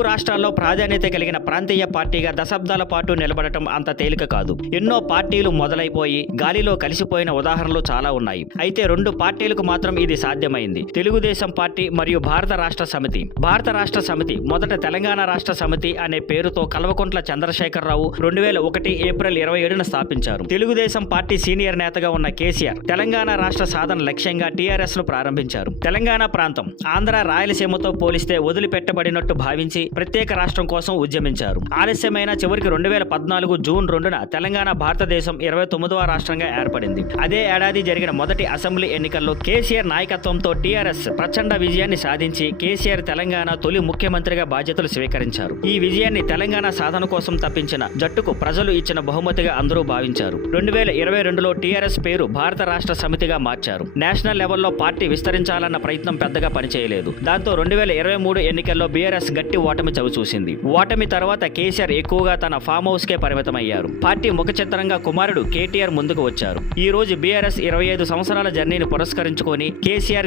తెలుగు రాష్ట్రాల్లో ప్రాధాన్యత కలిగిన ప్రాంతీయ పార్టీగా దశాబ్దాల పాటు నిలబడటం అంత తేలిక కాదు. ఎన్నో పార్టీలు మొదలైపోయి గాలిలో కలిసిపోయిన ఉదాహరణలు చాలా ఉన్నాయి. అయితే రెండు పార్టీలకు మాత్రం ఇది సాధ్యమైంది. తెలుగుదేశం పార్టీ మరియు భారత రాష్ట్ర సమితి. భారత రాష్ట్ర సమితి మొదట తెలంగాణ రాష్ట్ర సమితి అనే పేరుతో కల్వకుంట్ల చంద్రశేఖరరావు 2001 ఏప్రిల్ 27న స్థాపించారు. తెలుగుదేశం పార్టీ సీనియర్ నేతగా ఉన్న కేసీఆర్ తెలంగాణ రాష్ట్ర సాధన లక్ష్యంగా టీఆర్ఎస్ ను ప్రారంభించారు. తెలంగాణ ప్రాంతం ఆంధ్ర రాయలసీమతో పోలిస్తే వదిలిపెట్టబడినట్టు భావించి ప్రత్యేక రాష్ట్రం కోసం ఉద్యమించారు. ఆలస్యమైన చివరికి 2014 జూన్ 2న తెలంగాణ భారతదేశం 29వ రాష్ట్రంగా ఏర్పడింది. అదే ఏడాది జరిగిన మొదటి అసెంబ్లీ ఎన్నికల్లో కేసీఆర్ నాయకత్వంతో టీఆర్ఎస్ ప్రచండ విజయాన్ని సాధించి కేసీఆర్ తెలంగాణ తొలి ముఖ్యమంత్రిగా బాధ్యతలు స్వీకరించారు. ఈ విజయాన్ని తెలంగాణ సాధన కోసం తప్పించిన జట్టుకు ప్రజలు ఇచ్చిన బహుమతిగా అందరూ భావించారు. 2022లో టీఆర్ఎస్ పేరు భారత రాష్ట్ర సమితిగా మార్చారు. నేషనల్ లెవెల్లో పార్టీ విస్తరించాలన్న ప్రయత్నం పెద్దగా పనిచేయలేదు. దాంతో 2023 ఎన్నికల్లో బీఆర్ఎస్ గట్టి ఓటమి చవిచూసింది. ఓటమి తర్వాత కేసీఆర్ ఎక్కువగా తన ఫామ్ హౌస్ కే పరిమితమయ్యారు. పార్టీ ముఖ చిత్రంగా కుమారుడు కేటీఆర్ ముందుకు వచ్చారు. ఈ రోజు బీఆర్ఎస్ 25 సంవత్సరాల జర్నీని పురస్కరించుకొని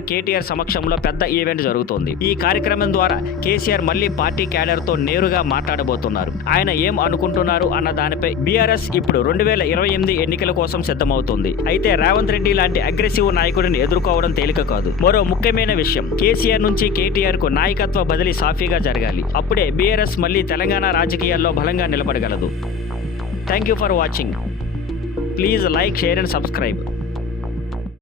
కేటీఆర్ సమక్షంలో పెద్ద ఈవెంట్ జరుగుతోంది. ఈ కార్యక్రమం ద్వారా కేసీఆర్ మళ్లీ పార్టీ క్యాడర్ తో నేరుగా మాట్లాడబోతున్నారు. ఆయన ఏం అనుకుంటున్నారు అన్న దానిపై బీఆర్ఎస్ ఇప్పుడు 2028 ఎన్నికల కోసం సిద్ధమవుతుంది. అయితే రేవంత్ రెడ్డి లాంటి అగ్రెసివ్ నాయకుడిని ఎదుర్కోవడం తేలిక కాదు. మరో ముఖ్యమైన విషయం, కేసీఆర్ నుంచి కేటీఆర్ కు నాయకత్వ బదిలీ సాఫీగా జరగాలి. అప్పుడే బీఆర్ఎస్ మళ్లీ తెలంగాణ రాజకీయాల్లో బలంగా నిలబడగలదు. Thank you for watching. Please like, share and subscribe.